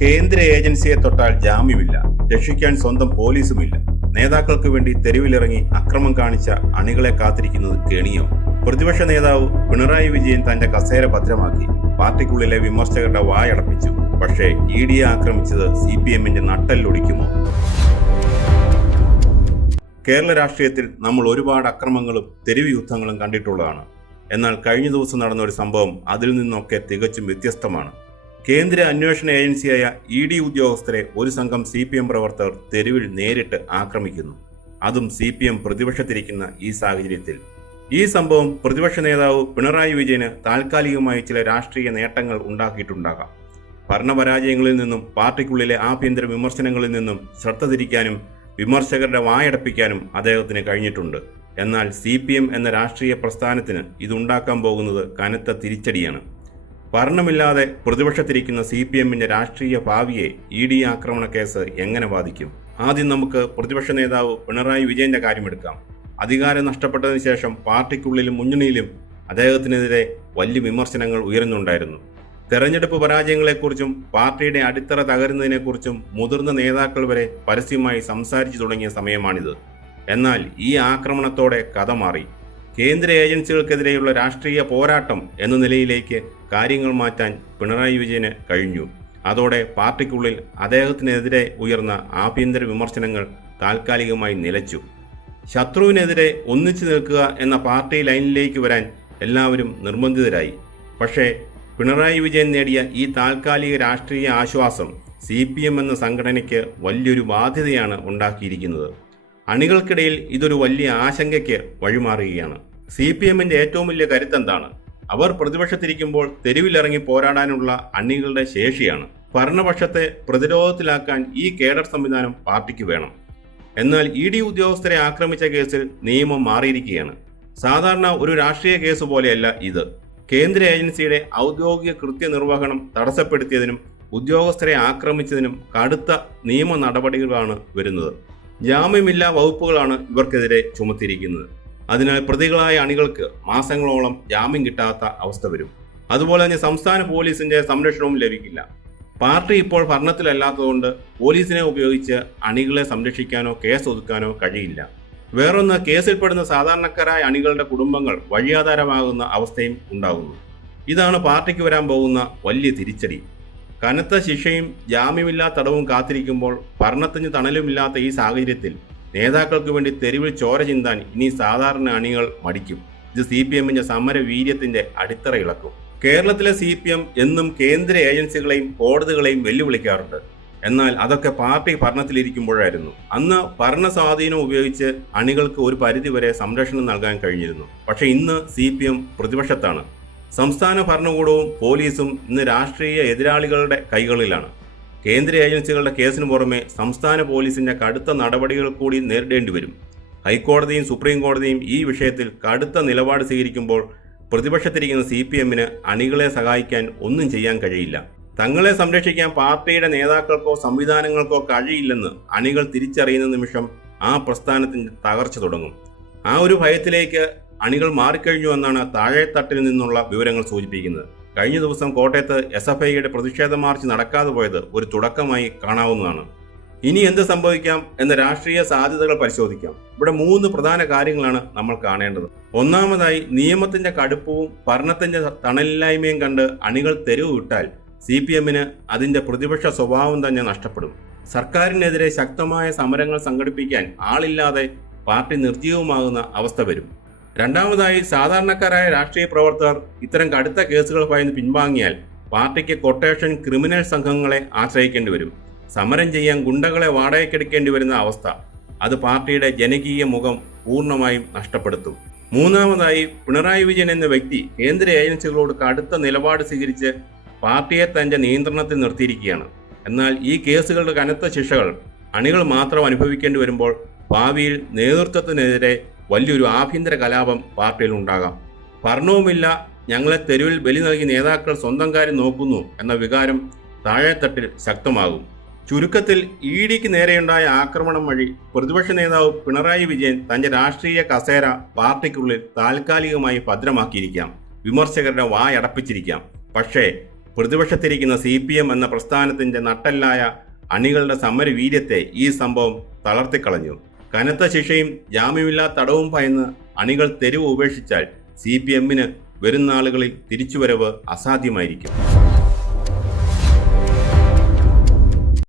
കേന്ദ്ര ഏജൻസിയെ തൊട്ടാൽ ജാമ്യമില്ല, രക്ഷിക്കാൻ സ്വന്തം പോലീസുമില്ല. നേതാക്കൾക്ക് വേണ്ടി തെരുവിലിറങ്ങി അക്രമം കാണിച്ച അണികളെ കാത്തിരിക്കുന്നത് കെണിയോ? പ്രതിപക്ഷ നേതാവ് പിണറായി വിജയൻ തന്റെ കസേര ഭദ്രമാക്കി. പാർട്ടിക്കുള്ളിലെ വിമർശകരുടെ വായടപ്പിച്ചു. പക്ഷേ EDയെ ആക്രമിച്ചത് CPMന്റെ നട്ടെല്ലൊടിക്കുമോ? കേരള രാഷ്ട്രീയത്തിൽ നമ്മൾ ഒരുപാട് അക്രമങ്ങളും തെരുവ് യുദ്ധങ്ങളും കണ്ടിട്ടുള്ളതാണ്. എന്നാൽ കഴിഞ്ഞ ദിവസം നടന്ന ഒരു സംഭവം അതിൽ നിന്നൊക്കെ തികച്ചും വ്യത്യസ്തമാണ്. കേന്ദ്ര അന്വേഷണ ഏജൻസിയായ ED ഉദ്യോഗസ്ഥരെ ഒരു സംഘം CPM പ്രവർത്തകർ തെരുവിൽ നേരിട്ട് ആക്രമിക്കുന്നു. അതും CPM പ്രതിപക്ഷത്തിരിക്കുന്ന ഈ സാഹചര്യത്തിൽ. ഈ സംഭവം പ്രതിപക്ഷ നേതാവ് പിണറായി വിജയന് താൽക്കാലികമായി ചില രാഷ്ട്രീയ നേട്ടങ്ങൾ ഉണ്ടാക്കിയിട്ടുണ്ടാകാം. ഭരണപരാജയങ്ങളിൽ നിന്നും പാർട്ടിക്കുള്ളിലെ ആഭ്യന്തര വിമർശനങ്ങളിൽ നിന്നും ശ്രദ്ധ തിരിക്കാനും വിമർശകരുടെ വായടപ്പിക്കാനും അദ്ദേഹത്തിന് കഴിഞ്ഞിട്ടുണ്ട്. എന്നാൽ CPM എന്ന രാഷ്ട്രീയ പ്രസ്ഥാനത്തിന് ഇതുണ്ടാക്കാൻ പോകുന്നത് കനത്ത തിരിച്ചടിയാണ്. ഭരണമില്ലാതെ പ്രതിപക്ഷത്തിരിക്കുന്ന CPMന്റെ രാഷ്ട്രീയ ഭാവിയെ ED ആക്രമണ കേസ് എങ്ങനെ ബാധിക്കും? ആദ്യം നമുക്ക് പ്രതിപക്ഷ നേതാവ് പിണറായി വിജയന്റെ കാര്യമെടുക്കാം. അധികാരം നഷ്ടപ്പെട്ടതിന് ശേഷം പാർട്ടിക്കുള്ളിലും മുന്നണിയിലും അദ്ദേഹത്തിനെതിരെ വലിയ വിമർശനങ്ങൾ ഉയരുന്നുണ്ടായിരുന്നു. തെരഞ്ഞെടുപ്പ് പരാജയങ്ങളെക്കുറിച്ചും പാർട്ടിയുടെ അടിത്തറ തകരുന്നതിനെക്കുറിച്ചും മുതിർന്ന നേതാക്കൾ വരെ പരസ്യമായി സംസാരിച്ചു തുടങ്ങിയ സമയമാണിത്. എന്നാൽ ഈ ആക്രമണത്തോടെ കഥ മാറി. കേന്ദ്ര ഏജൻസികൾക്കെതിരെയുള്ള രാഷ്ട്രീയ പോരാട്ടം എന്ന നിലയിലേക്ക് കാര്യങ്ങൾ മാറ്റാൻ പിണറായി വിജയന് കഴിഞ്ഞു. അതോടെ പാർട്ടിക്കുള്ളിൽ അദ്ദേഹത്തിനെതിരെ ഉയർന്ന ആഭ്യന്തര വിമർശനങ്ങൾ താൽക്കാലികമായി നിലച്ചു. ശത്രുവിനെതിരെ ഒന്നിച്ചു നിൽക്കുക എന്ന പാർട്ടി ലൈനിലേക്ക് വരാൻ എല്ലാവരും നിർബന്ധിതരായി. പക്ഷേ പിണറായി വിജയൻ നേടിയ ഈ താൽക്കാലിക രാഷ്ട്രീയ ആശ്വാസം CPM എന്ന സംഘടനയ്ക്ക് വലിയൊരു ബാധ്യതയാണ് ഉണ്ടാക്കിയിരിക്കുന്നത്. അണികൾക്കിടയിൽ ഇതൊരു വലിയ ആശങ്കയ്ക്ക് വഴിമാറുകയാണ്. CPMന്റെ ഏറ്റവും വലിയ കരുത്തെന്താണ്? അവർ പ്രതിപക്ഷത്തിരിക്കുമ്പോൾ തെരുവിലിറങ്ങി പോരാടാനുള്ള അണികളുടെ ശേഷിയാണ്. ഭരണപക്ഷത്തെ പ്രതിരോധത്തിലാക്കാൻ ഈ കേഡർ സംവിധാനം പാർട്ടിക്ക് വേണം. എന്നാൽ ED ഉദ്യോഗസ്ഥരെ ആക്രമിച്ച കേസിൽ നിയമം മാറിയിരിക്കുകയാണ്. സാധാരണ ഒരു രാഷ്ട്രീയ കേസ് പോലെയല്ല ഇത്. കേന്ദ്ര ഏജൻസിയുടെ ഔദ്യോഗിക കൃത്യനിർവഹണം തടസ്സപ്പെടുത്തിയതിനും ഉദ്യോഗസ്ഥരെ ആക്രമിച്ചതിനും കടുത്ത നിയമ നടപടികളാണ് വരുന്നത്. ജാമ്യമില്ലാ വകുപ്പുകളാണ് ഇവർക്കെതിരെ ചുമത്തിയിരിക്കുന്നത്. അതിനാൽ പ്രതികളായ അണികൾക്ക് മാസങ്ങളോളം ജാമ്യം കിട്ടാത്ത അവസ്ഥ വരും. അതുപോലെ തന്നെ സംസ്ഥാന പോലീസിന്റെ സംരക്ഷണവും ലഭിക്കില്ല. പാർട്ടി ഇപ്പോൾ ഭരണത്തിലല്ലാത്തതുകൊണ്ട് പോലീസിനെ ഉപയോഗിച്ച് അണികളെ സംരക്ഷിക്കാനോ കേസ് ഒതുക്കാനോ കഴിയില്ല. വേറൊന്ന്, കേസിൽപ്പെടുന്ന സാധാരണക്കാരായ അണികളുടെ കുടുംബങ്ങൾ വഴിയാധാരമാകുന്ന അവസ്ഥയും ഉണ്ടാകുന്നു. ഇതാണ് പാർട്ടിക്ക് വരാൻ പോകുന്ന വലിയ തിരിച്ചടി. കനത്ത ശിക്ഷയും ജാമ്യമില്ലാ തടവും കാത്തിരിക്കുമ്പോൾ ഭരണത്തിന് തണലുമില്ലാത്ത ഈ സാഹചര്യത്തിൽ നേതാക്കൾക്ക് വേണ്ടി തെരുവിൽ ചോര ചിന്താൻ ഇനി സാധാരണ അണികൾ മടിക്കും. ഇത് CPMന്റെ സമര വീര്യത്തിന്റെ അടിത്തറ ഇളക്കും. കേരളത്തിലെ CPM എന്നും കേന്ദ്ര ഏജൻസികളെയും കോടതികളെയും വെല്ലുവിളിക്കാറുണ്ട്. എന്നാൽ അതൊക്കെ പാർട്ടി ഭരണത്തിലിരിക്കുമ്പോഴായിരുന്നു. അന്ന് ഭരണ സ്വാധീനം ഉപയോഗിച്ച് അണികൾക്ക് ഒരു പരിധിവരെ സംരക്ഷണം നൽകാൻ കഴിഞ്ഞിരുന്നു. പക്ഷേ ഇന്ന് CPM പ്രതിപക്ഷത്താണ്. സംസ്ഥാന ഭരണകൂടവും പോലീസും ഇന്ന് രാഷ്ട്രീയ എതിരാളികളുടെ കൈകളിലാണ്. കേന്ദ്ര ഏജൻസികളുടെ കേസിന് പുറമെ സംസ്ഥാന പോലീസിന്റെ കടുത്ത നടപടികൾ കൂടി നേരിടേണ്ടി വരും. ഹൈക്കോടതിയും സുപ്രീം കോടതിയും ഈ വിഷയത്തിൽ കടുത്ത നിലപാട് സ്വീകരിക്കുമ്പോൾ പ്രതിപക്ഷത്തിരിക്കുന്ന CPMന് അണികളെ സഹായിക്കാൻ ഒന്നും ചെയ്യാൻ കഴിയില്ല. തങ്ങളെ സംരക്ഷിക്കാൻ പാർട്ടിയുടെ നേതാക്കൾക്കോ സംവിധാനങ്ങൾക്കോ കഴിയില്ലെന്ന് അണികൾ തിരിച്ചറിയുന്ന നിമിഷം ആ പ്രസ്ഥാനത്തിന്റെ തകർച്ച തുടങ്ങും. ആ ഒരു ഭയത്തിലേക്ക് അണികൾ മാറിക്കഴിഞ്ഞുവെന്നാണ് താഴെത്തട്ടിൽ നിന്നുള്ള വിവരങ്ങൾ സൂചിപ്പിക്കുന്നത്. കഴിഞ്ഞ ദിവസം കോട്ടയത്ത് SFIയുടെ പ്രതിഷേധ മാർച്ച് നടക്കാതെ പോയത് ഒരു തുടക്കമായി കാണാവുന്നതാണ്. ഇനി എന്ത് സംഭവിക്കാം എന്ന രാഷ്ട്രീയ സാധ്യതകൾ പരിശോധിക്കാം. ഇവിടെ 3 പ്രധാന കാര്യങ്ങളാണ് നമ്മൾ കാണേണ്ടത്. ഒന്നാമതായി, നിയമത്തിന്റെ കടുപ്പവും ഭരണത്തിന്റെ തണലില്ലായ്മയും കണ്ട് അണികൾ തെരുവ് വിട്ടാൽ CPMന് അതിന്റെ പ്രതിപക്ഷ സ്വഭാവം തന്നെ നഷ്ടപ്പെടും. സർക്കാരിനെതിരെ ശക്തമായ സമരങ്ങൾ സംഘടിപ്പിക്കാൻ ആളില്ലാതെ പാർട്ടി നിർജ്ജീവമാകുന്ന അവസ്ഥ വരും. രണ്ടാമതായി, സാധാരണക്കാരായ രാഷ്ട്രീയ പ്രവർത്തകർ ഇത്തരം കടുത്ത കേസുകൾ ഭയന്ന് പിൻവാങ്ങിയാൽ പാർട്ടിക്ക് കൊട്ടേഷൻ ക്രിമിനൽ സംഘങ്ങളെ ആശ്രയിക്കേണ്ടി വരും. സമരം ചെയ്യാൻ ഗുണ്ടകളെ വാടകയ്ക്കെടുക്കേണ്ടി വരുന്ന അവസ്ഥ അത് പാർട്ടിയുടെ ജനകീയ മുഖം പൂർണ്ണമായും നഷ്ടപ്പെടുത്തും. മൂന്നാമതായി, പിണറായി വിജയൻ എന്ന വ്യക്തി കേന്ദ്ര ഏജൻസികളോട് കടുത്ത നിലപാട് സ്വീകരിച്ച് പാർട്ടിയെ തന്റെ നിയന്ത്രണത്തിൽ നിർത്തിയിരിക്കുകയാണ്. എന്നാൽ ഈ കേസുകളുടെ കനത്ത ശിക്ഷകൾ അണികൾ മാത്രം അനുഭവിക്കേണ്ടി വരുമ്പോൾ ഭാവിയിൽ നേതൃത്വത്തിനെതിരെ വലിയൊരു ആഭ്യന്തര കലാപം പാർട്ടിയിൽ ഉണ്ടാകാം. ഭരണവുമില്ല, ഞങ്ങളെ തെരുവിൽ ബലി നൽകി നേതാക്കൾ സ്വന്തം കാര്യം നോക്കുന്നു എന്ന വികാരം താഴെത്തട്ടിൽ ശക്തമാകും. ചുരുക്കത്തിൽ EDക്ക് നേരെയുണ്ടായ ആക്രമണം വഴി പ്രതിപക്ഷ നേതാവ് പിണറായി വിജയൻ തന്റെ രാഷ്ട്രീയ കസേര പാർട്ടിക്കുള്ളിൽ താൽക്കാലികമായി ഭദ്രമാക്കിയിരിക്കാം. വിമർശകരുടെ വായടപ്പിച്ചിരിക്കാം. പക്ഷേ പ്രതിപക്ഷത്തിരിക്കുന്ന CPM എന്ന പ്രസ്ഥാനത്തിന്റെ നട്ടെല്ലായ അണികളുടെ സമരവീര്യത്തെ ഈ സംഭവം തളർത്തിക്കളഞ്ഞു. കനത്ത ശിക്ഷയും ജാമ്യമില്ലാ തടവും ഭയന്ന് അണികൾ തെരുവ് ഉപേക്ഷിച്ചാൽ CPMന് വരും നാളുകളിൽ തിരിച്ചുവരവ് അസാധ്യമായിരിക്കും.